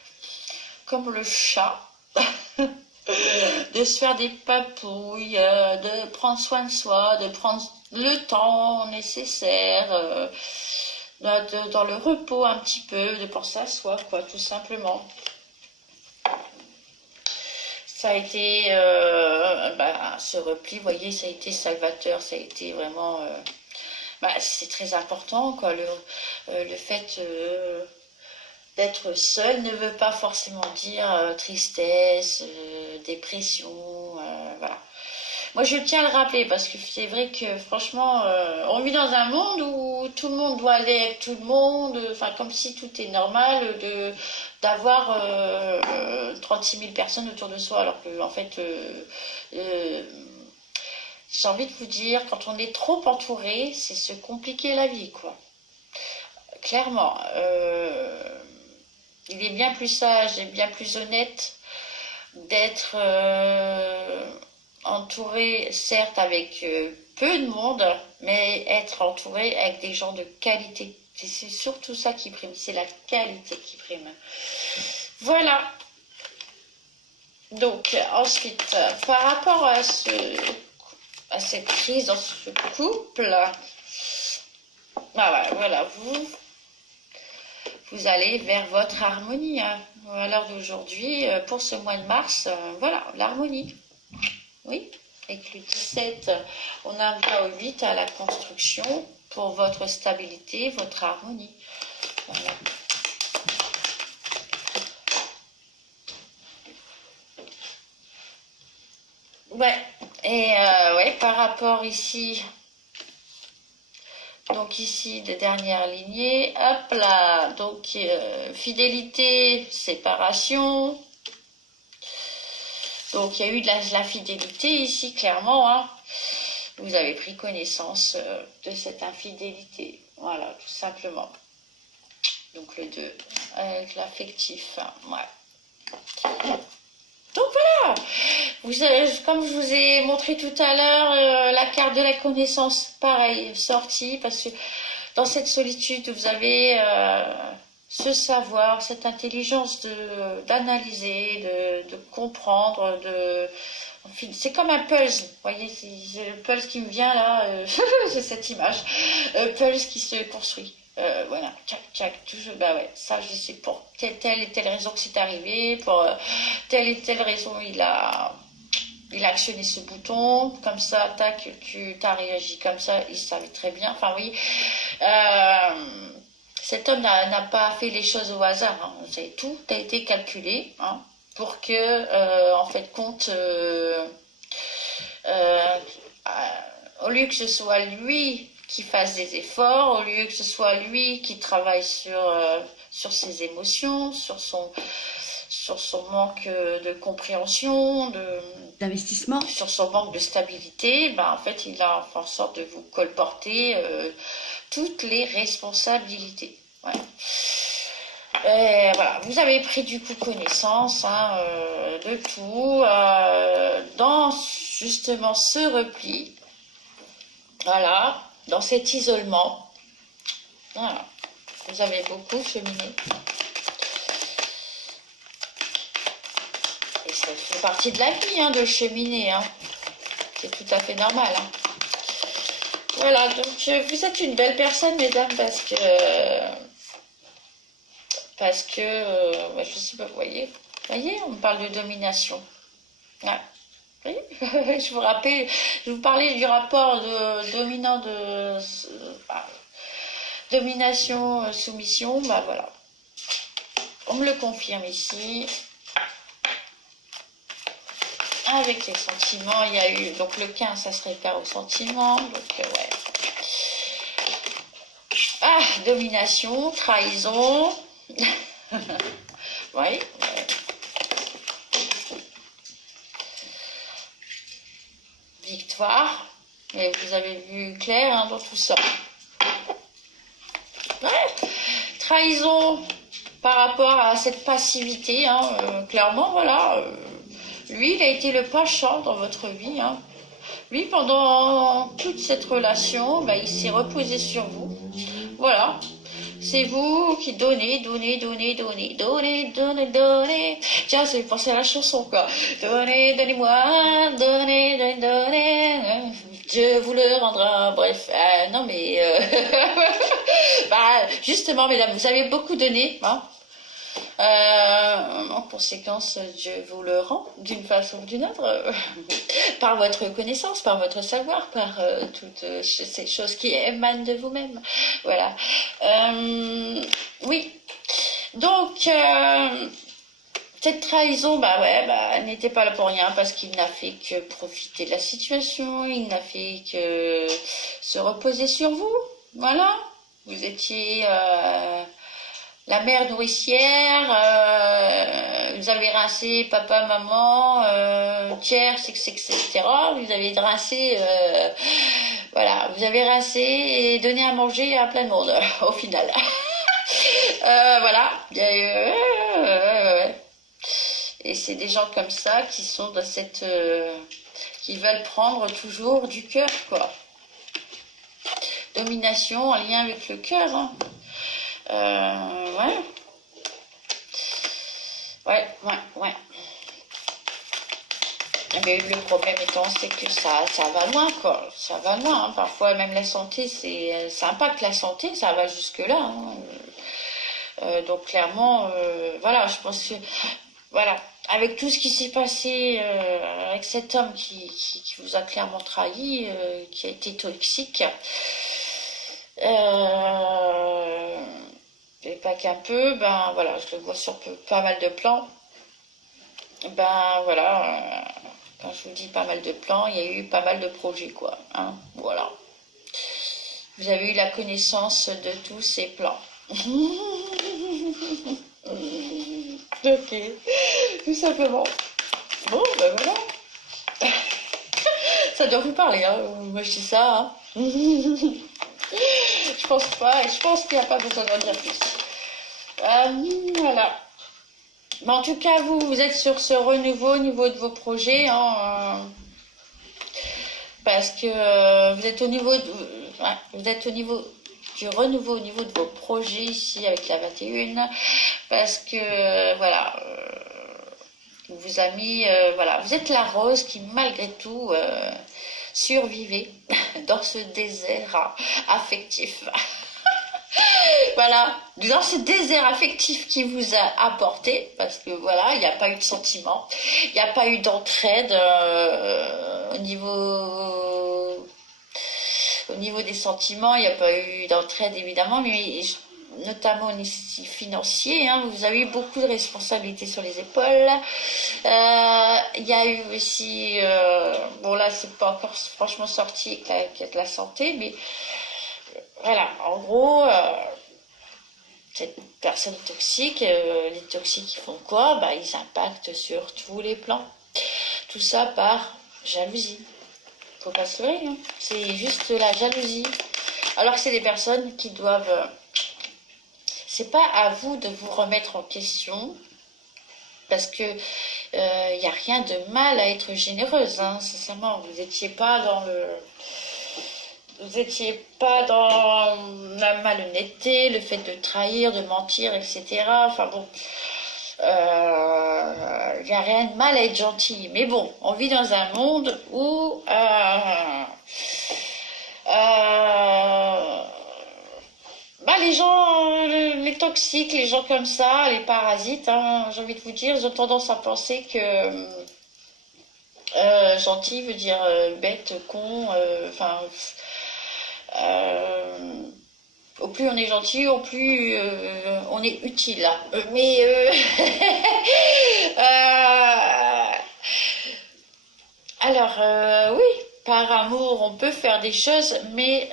comme le chat. De se faire des papouilles, de prendre soin de soi, de prendre le temps nécessaire, dans le repos un petit peu, de penser à soi, quoi, tout simplement. Ça a été, ce repli, vous voyez, ça a été salvateur, ça a été vraiment, c'est très important, quoi, le fait d'être seul ne veut pas forcément dire tristesse, dépression, voilà. Moi, je tiens à le rappeler parce que c'est vrai que franchement, on vit dans un monde où tout le monde doit aller avec tout le monde, enfin comme si tout est normal d'avoir 36 000 personnes autour de soi, alors que en fait, j'ai envie de vous dire, quand on est trop entouré, c'est se compliquer la vie, quoi. Clairement. Il est bien plus sage et bien plus honnête d'être entouré, certes, avec peu de monde, mais être entouré avec des gens de qualité. C'est surtout ça qui prime, c'est la qualité qui prime. Voilà. Donc, ensuite, par rapport à cette crise dans ce couple, voilà, vous allez vers votre harmonie. Hein. À l'heure d'aujourd'hui, pour ce mois de mars, voilà, l'harmonie. Oui, avec le 17, on invite au 8 à la construction pour votre stabilité, votre harmonie. Voilà. Ouais, et par rapport ici, donc ici, de dernière lignée, hop là, donc fidélité, séparation. Donc il y a eu de la fidélité ici, clairement. Hein. Vous avez pris connaissance de cette infidélité. Voilà, tout simplement. Donc le 2, avec l'affectif. Hein, ouais. Donc voilà, comme je vous ai montré tout à l'heure, la carte de la connaissance, pareil, sortie, parce que dans cette solitude, vous avez ce savoir, cette intelligence d'analyser, de comprendre, c'est comme un puzzle, vous voyez, c'est le puzzle qui me vient là, j'ai cette image, puzzle qui se construit. Voilà, tchac, toujours, ça je sais pour telle et telle raison que c'est arrivé, pour telle et telle raison il a actionné ce bouton, comme ça, tac, tu as réagi comme ça, il savait très bien, enfin oui, cet homme n'a pas fait les choses au hasard, hein. Tout a été calculé, hein, pour que, en fait, compte, au lieu que ce soit lui qu'il fasse des efforts, au lieu que ce soit lui qui travaille sur ses émotions, sur son manque de compréhension, D'investissement. sur son manque de stabilité. Ben, en fait, il a fait en sorte de vous colporter toutes les responsabilités. Voilà. Et voilà, vous avez pris du coup connaissance de tout dans justement ce repli, voilà, dans cet isolement. Voilà, vous avez beaucoup cheminé. Et ça fait partie de la vie de cheminer, c'est tout à fait normal. Voilà, donc vous êtes une belle personne, mesdames, parce que je sais pas, vous voyez, on me parle de domination. Ouais. Oui, je vous parlais du rapport de dominant domination, soumission, bah voilà. On me le confirme ici. Avec les sentiments, il y a eu, donc le 15, ça se réfère aux sentiments, donc ouais. Ah, domination, trahison. Oui. Victoire. Et vous avez vu clair dans tout ça. Ouais. Trahison par rapport à cette passivité. Clairement, voilà. Lui, il a été le penchant dans votre vie. Lui, pendant toute cette relation, il s'est reposé sur vous. Voilà. C'est vous qui donnez. Tiens, c'est penser à la chanson, quoi. Donnez-moi, donnez. Dieu vous le rendra. Bref, non mais... justement, mesdames, vous avez beaucoup donné, en conséquence, Dieu vous le rend d'une façon ou d'une autre, par votre connaissance, par votre savoir, par toutes ces choses qui émanent de vous-même. Voilà. Oui. Donc, cette trahison, elle n'était pas là pour rien parce qu'il n'a fait que profiter de la situation, il n'a fait que se reposer sur vous. Voilà. Vous étiez... la mère nourricière, vous avez rincé papa, maman, tierce, etc. Vous avez rincé, voilà, vous avez rincé et donné à manger à plein de monde, au final. Voilà, il y a eu, et c'est des gens comme ça qui sont dans cette, qui veulent prendre toujours du cœur, quoi. Domination en lien avec le cœur, ouais. Mais le problème étant, c'est que ça va loin, quoi. Ça va loin. Parfois, même la santé, ça impacte la santé, ça va jusque-là. Donc, clairement, voilà, je pense que, voilà, avec tout ce qui s'est passé avec cet homme qui vous a clairement trahi, qui a été toxique, et pas qu'un peu, voilà, je le vois sur pas mal de plans. Voilà, quand je vous dis pas mal de plans, il y a eu pas mal de projets, quoi. Voilà. Vous avez eu la connaissance de tous ces plans. Ok, tout simplement. Bon, voilà. Ça doit vous parler, moi je dis ça, Je pense pas, et je pense qu'il n'y a pas besoin d'en dire plus. Voilà. Mais en tout cas, vous êtes sur ce renouveau au niveau de vos projets, parce que vous êtes au niveau du renouveau au niveau de vos projets ici avec la 21, parce que voilà, vous a mis, voilà, vous êtes la rose qui malgré tout survivait dans ce désert affectif. Voilà, dans ce désert affectif qui vous a apporté, parce que voilà, il n'y a pas eu de sentiment, il n'y a pas eu d'entraide au niveau des sentiments, il n'y a pas eu d'entraide évidemment, mais notamment au niveau financier, vous avez eu beaucoup de responsabilités sur les épaules. Il y a eu aussi, bon là c'est pas encore franchement sorti avec la santé, mais Voilà, en gros, cette personne toxique, les toxiques, ils font quoi? Bah, ils impactent sur tous les plans. Tout ça par jalousie. Faut pas se leurrer, hein. C'est juste la jalousie. Alors que c'est des personnes qui doivent. C'est pas à vous de vous remettre en question, parce que y a rien de mal à être généreuse, hein, sincèrement. Vous étiez pas dans la malhonnêteté, le fait de trahir, de mentir, etc. Enfin bon, il n'y a rien de mal à être gentil. Mais bon, on vit dans un monde où euh, bah, les gens, les toxiques, les gens comme ça, les parasites, hein, j'ai envie de vous dire, ils ont tendance à penser que gentil veut dire bête, con, enfin, euh, au plus on est gentil, au plus on est utile. Mais euh, alors oui, par amour on peut faire des choses, mais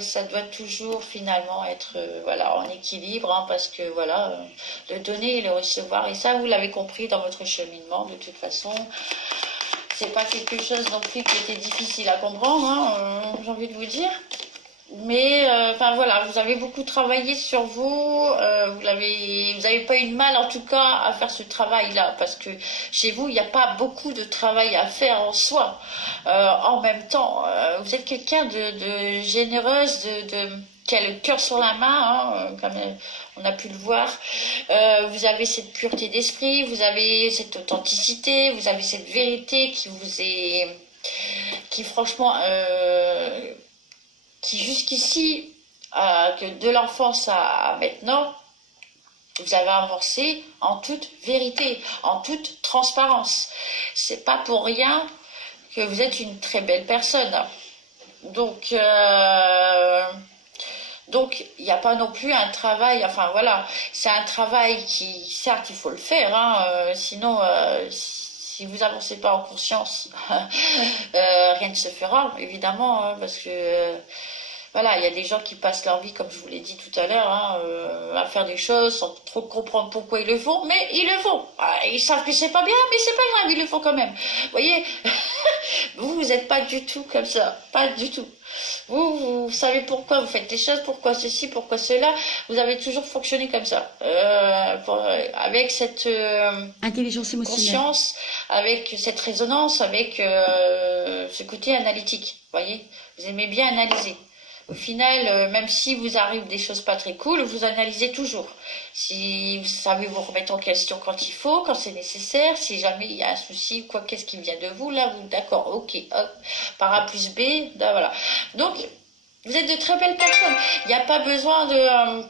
ça doit toujours finalement être voilà en équilibre, hein, parce que voilà, le donner et le recevoir, et ça vous l'avez compris dans votre cheminement de toute façon. C'est pas quelque chose non plus qui était difficile à comprendre, hein, j'ai envie de vous dire. Mais enfin voilà, vous avez beaucoup travaillé sur vous, vous avez pas eu de mal en tout cas à faire ce travail-là, parce que chez vous il n'y a pas beaucoup de travail à faire en soi. En même temps, vous êtes quelqu'un de généreuse, qui a le cœur sur la main, hein, comme on a pu le voir. Vous avez cette pureté d'esprit, vous avez cette authenticité, vous avez cette vérité qui franchement qui jusqu'ici, que de l'enfance à maintenant, vous avez avancé en toute vérité, en toute transparence. C'est pas pour rien que vous êtes une très belle personne. Donc, donc il n'y a pas non plus un travail, enfin voilà, c'est un travail qui, certes, il faut le faire, hein, sinon, si vous avancez pas en conscience, rien ne se fera, évidemment, hein, parce que voilà, il y a des gens qui passent leur vie, comme je vous l'ai dit tout à l'heure, hein, à faire des choses sans trop comprendre pourquoi ils le font, mais ils le font. Ah, ils savent que c'est pas bien, mais c'est pas grave, ils le font quand même. Vous voyez, vous n'êtes pas du tout comme ça, pas du tout. Vous savez pourquoi vous faites les choses, pourquoi ceci, pourquoi cela. Vous avez toujours fonctionné comme ça, avec cette Intelligence émotionnelle. conscience, avec cette résonance, avec ce côté analytique. Vous voyez, vous aimez bien analyser. Au final, même si vous arrive des choses pas très cool, vous analysez toujours. Si vous savez vous remettre en question quand il faut, quand c'est nécessaire, si jamais il y a un souci, quoi, qu'est-ce qui vient de vous, là, vous, d'accord, ok, hop, par A plus B, là, voilà. Donc, vous êtes de très belles personnes. Il n'y a pas besoin de